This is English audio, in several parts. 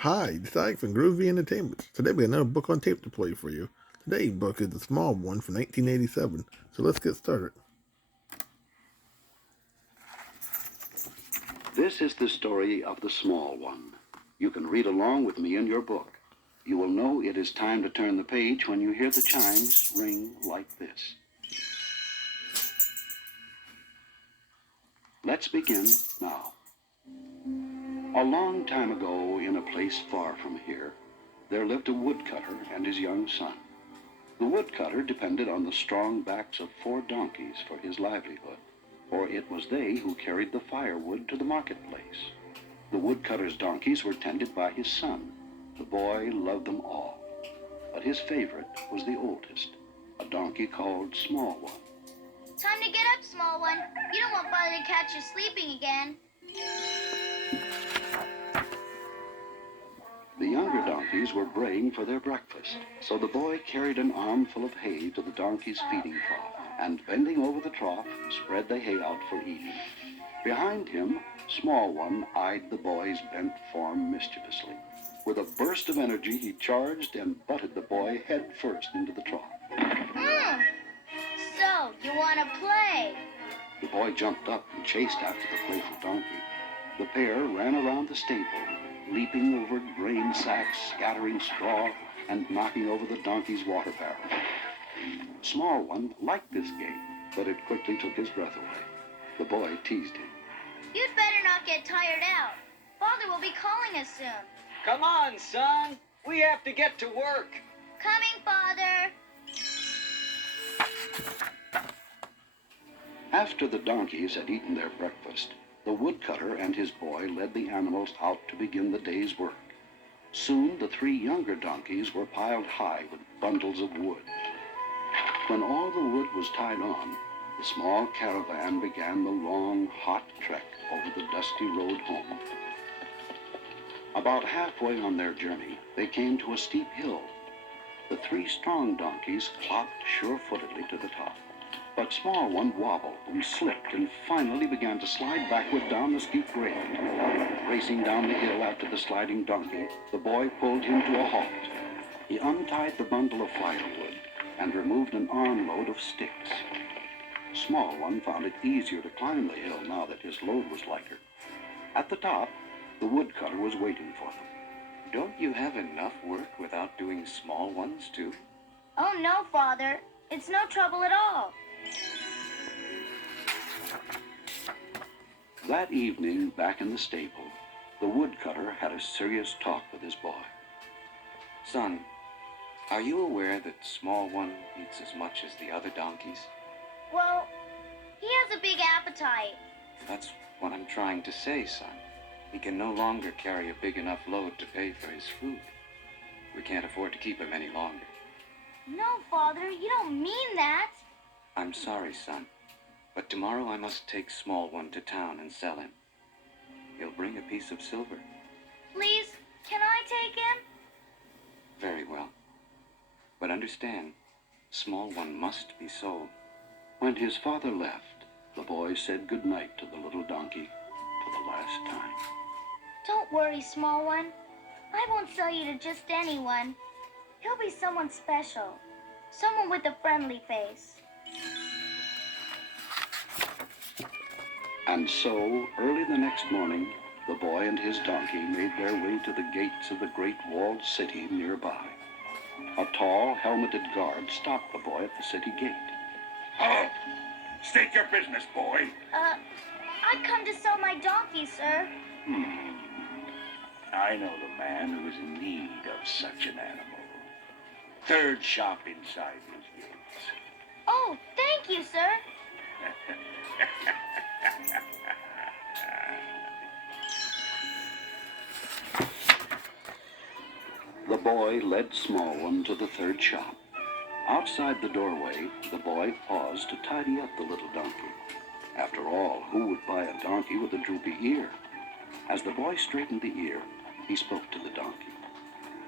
Hi, this is Ike from Groovy Entertainment. Today we have another book on tape to play for you. Today's book is The Small One from 1987. So let's get started. This is the story of the small one. You can read along with me in your book. You will know it is time to turn the page when you hear the chimes ring like this. Let's begin now. A long time ago, in a place far from here, there lived a woodcutter and his young son. The woodcutter depended on the strong backs of 4 donkeys for his livelihood, for it was they who carried the firewood to the marketplace. The woodcutter's donkeys were tended by his son. The boy loved them all, but his favorite was the oldest, a donkey called Small One. Time to get up, Small One. You don't want Father to catch you sleeping again. The younger donkeys were braying for their breakfast, so the boy carried an armful of hay to the donkey's feeding trough, and bending over the trough, spread the hay out for eating. Behind him, Small One eyed the boy's bent form mischievously. With a burst of energy, he charged and butted the boy head first into the trough. So, you want to play? The boy jumped up and chased after the playful donkey. The pair ran around the stable, leaping over grain sacks, scattering straw, and knocking over the donkey's water barrel. Small One liked this game, but it quickly took his breath away. The boy teased him. You'd better not get tired out. Father will be calling us soon. Come on, son. We have to get to work. Coming, Father. After the donkeys had eaten their breakfast, the woodcutter and his boy led the animals out to begin the day's work. Soon the 3 younger donkeys were piled high with bundles of wood. When all the wood was tied on, the small caravan began the long, hot trek over the dusty road home. About halfway on their journey, they came to a steep hill. The 3 strong donkeys clopped sure-footedly to the top. But Small One wobbled and slipped and finally began to slide backward down the steep grade. Racing down the hill after the sliding donkey, the boy pulled him to a halt. He untied the bundle of firewood and removed an armload of sticks. Small One found it easier to climb the hill now that his load was lighter. At the top, the woodcutter was waiting for them. Don't you have enough work without doing small ones, too? Oh, no, Father. It's no trouble at all. That evening, back in the stable, the woodcutter had a serious talk with his boy. Son, are you aware that Small One eats as much as the other donkeys? Well, he has a big appetite. That's what I'm trying to say, son. He can no longer carry a big enough load to pay for his food. We can't afford to keep him any longer. No, Father, you don't mean that. I'm sorry, son, but tomorrow I must take Small One to town and sell him. He'll bring a piece of silver. Please, can I take him? Very well. But understand, Small One must be sold. When his father left, the boy said goodnight to the little donkey for the last time. Don't worry, Small One. I won't sell you to just anyone. He'll be someone special. Someone with a friendly face. And so, early the next morning, the boy and his donkey made their way to the gates of the great walled city nearby. A tall, helmeted guard stopped the boy at the city gate. Halt! State your business, boy. I've come to sell my donkey, sir. I know the man who is in need of such an animal. Third shop inside these gates. Oh, thank you, sir. The boy led Small One to the 3rd shop. Outside the doorway, the boy paused to tidy up the little donkey. After all, who would buy a donkey with a droopy ear? As the boy straightened the ear, he spoke to the donkey.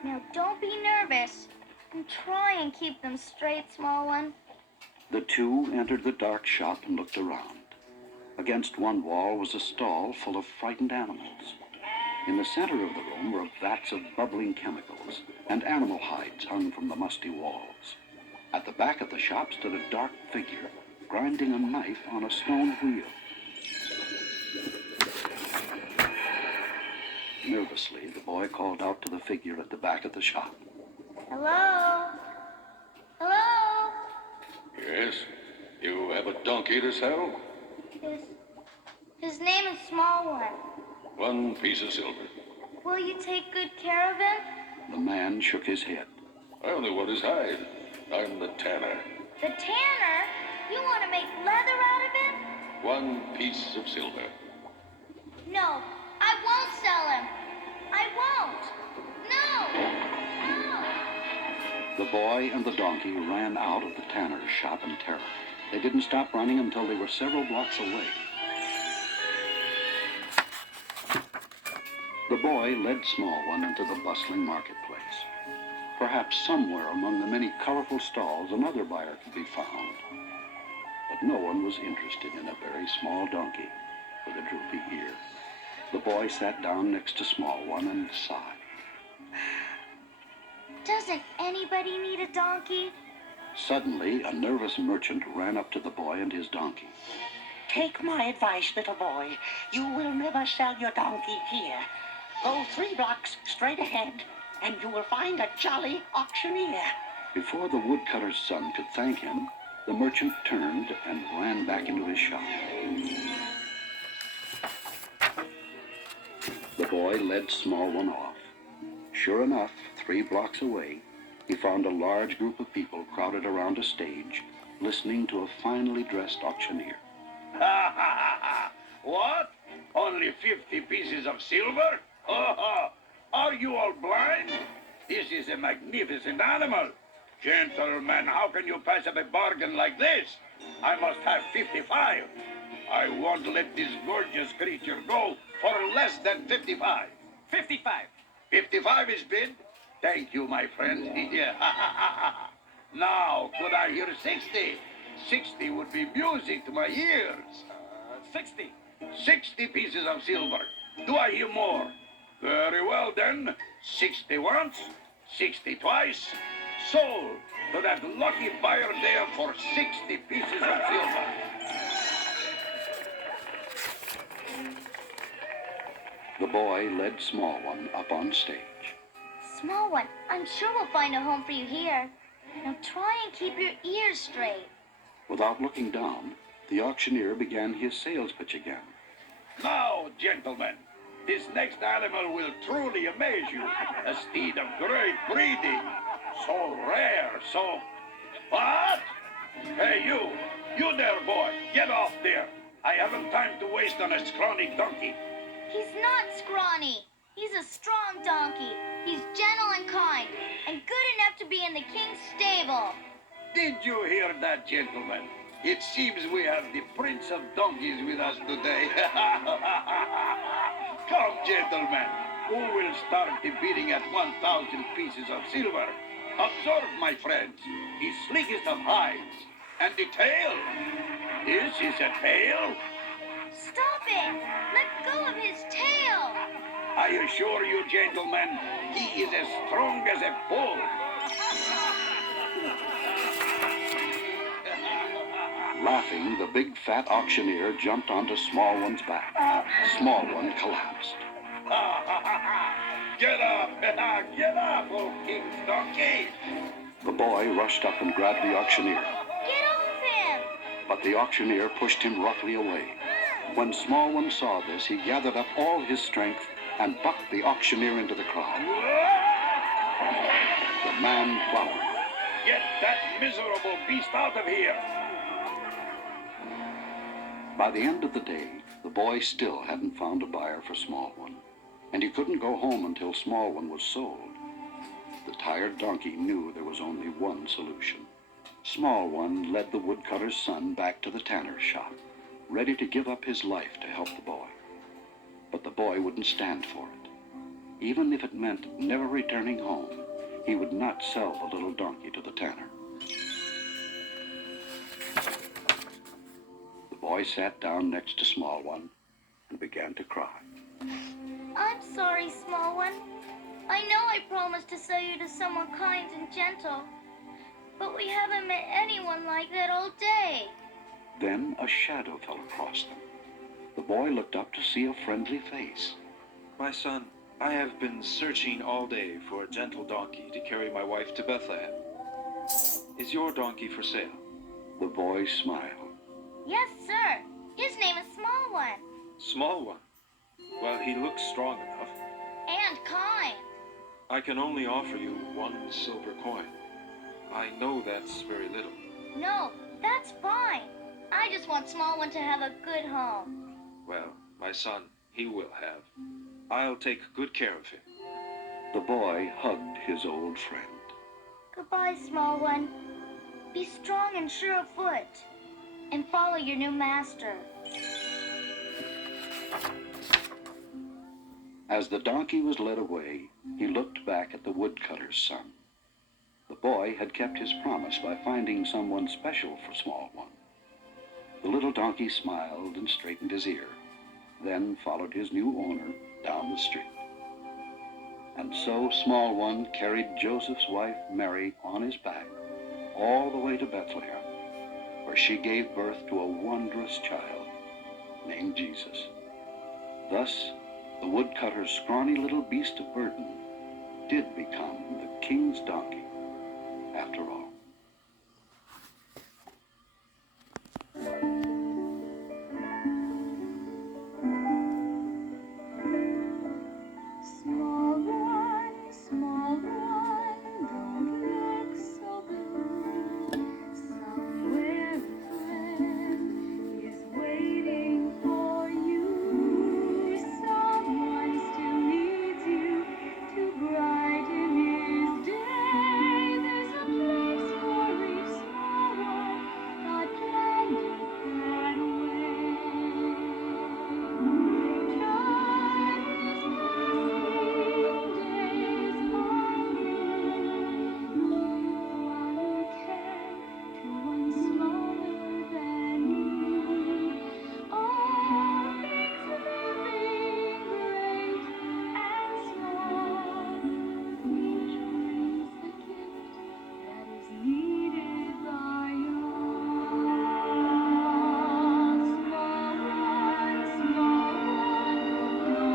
Now, don't be nervous. And try and keep them straight, Small One. The 2 entered the dark shop and looked around. Against one wall was a stall full of frightened animals. In the center of the room were vats of bubbling chemicals and animal hides hung from the musty walls. At the back of the shop stood a dark figure grinding a knife on a stone wheel. Nervously, the boy called out to the figure at the back of the shop. Hello? Hello? Yes? You have a donkey to sell? His name is Small One. 1 piece of silver. Will you take good care of him? The man shook his head. I only want his hide. I'm the tanner. The tanner? You want to make leather out of him? 1 piece of silver. No, I won't sell him. I won't. No! The boy and the donkey ran out of the tanner's shop in terror. They didn't stop running until they were several blocks away. The boy led Small One into the bustling marketplace. Perhaps somewhere among the many colorful stalls another buyer could be found. But no one was interested in a very small donkey with a droopy ear. The boy sat down next to Small One and sighed. Doesn't anybody need a donkey? Suddenly, a nervous merchant ran up to the boy and his donkey. Take my advice, little boy. You will never sell your donkey here. Go 3 blocks straight ahead, and you will find a jolly auctioneer. Before the woodcutter's son could thank him, the merchant turned and ran back into his shop. The boy led Small One off. Sure enough, 3 blocks away, he found a large group of people crowded around a stage, listening to a finely dressed auctioneer. Ha ha ha ha! What? Only 50 pieces of silver? Are you all blind? This is a magnificent animal. Gentlemen, how can you pass up a bargain like this? I must have 55. I won't let this gorgeous creature go for less than 55. 55. 55 is bid. Thank you, my friend. Yeah. Now, could I hear 60? 60 would be music to my ears. 60. 60 pieces of silver. Do I hear more? Very well, then. 60 once, 60 twice. Sold to that lucky buyer there for 60 pieces of silver. The boy led Small One up on stage. Small One, I'm sure we'll find a home for you here. Now try and keep your ears straight. Without looking down, the auctioneer began his sales pitch again. Now, gentlemen, this next animal will truly amaze you. A steed of great breeding. So rare, so... What? Hey, you there, boy. Get off there. I haven't time to waste on a scrawny donkey. He's not scrawny. He's a strong donkey. He's gentle and kind, and good enough to be in the king's stable. Did you hear that, gentlemen? It seems we have the Prince of Donkeys with us today. Come, gentlemen. Who will start the bidding at 1,000 pieces of silver? Observe, my friends, the sleekest of hides. And the tail. This is a tail. Stop it! Let go of his tail! I assure you, gentlemen, he is as strong as a bull. Laughing, the big fat auctioneer jumped onto Small One's back. Small One collapsed. Get up, get up, old king's donkey. The boy rushed up and grabbed the auctioneer, Get off him! but the auctioneer pushed him roughly away. When Small One saw this, he gathered up all his strength and bucked the auctioneer into the crowd. The man floundered. Get that miserable beast out of here. By the end of the day, the boy still hadn't found a buyer for Small One, and he couldn't go home until Small One was sold. The tired donkey knew there was only one solution. Small One led the woodcutter's son back to the tanner's shop, ready to give up his life to help the boy. But the boy wouldn't stand for it. Even if it meant never returning home, he would not sell the little donkey to the tanner. The boy sat down next to Small One and began to cry. I'm sorry, small one. I know I promised to sell you to someone kind and gentle, but we haven't met anyone like that all day. Then a shadow fell across them. The boy looked up to see a friendly face. My son, I have been searching all day for a gentle donkey to carry my wife to Bethlehem. Is your donkey for sale? The boy smiled. Yes, sir. His name is Small One. Small one? Well, he looks strong enough. And kind. I can only offer you 1 silver coin. I know that's very little. No, that's fine. I just want Small One to have a good home. Well, my son, he will have. I'll take good care of him. The boy hugged his old friend. Goodbye, Small One. Be strong and sure of foot, and follow your new master. As the donkey was led away, he looked back at the woodcutter's son. The boy had kept his promise by finding someone special for Small One. The little donkey smiled and straightened his ear, then followed his new owner down the street. And so Small One carried Joseph's wife Mary on his back all the way to Bethlehem, where she gave birth to a wondrous child named Jesus. Thus, the woodcutter's scrawny little beast of burden did become the king's donkey after all. Small one, don't look so blue. Somewhere a friend is waiting for you. Someone still needs you to brighten his day. There's a place for each small one. God planned it that way. Time is passing, days are new. You care to one smaller than you. All things living, great and small. Each brings a gift that is needed by all. Small one, don't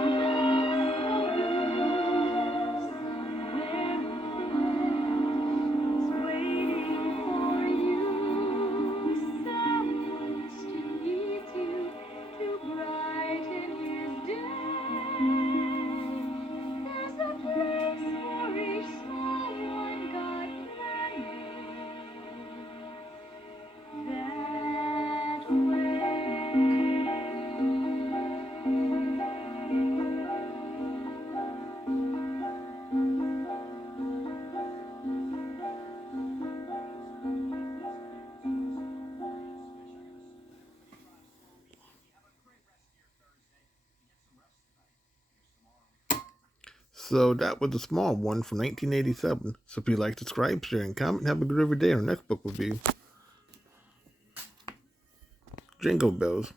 look so blue. Somewhere a friend is waiting for you. Someone still needs you to brighten his day. There's a place for each small one God planned that way. So that was the small one from 1987. So if you like, subscribe, share, and comment. Have a good every day. Our next book review. Jingle Bells.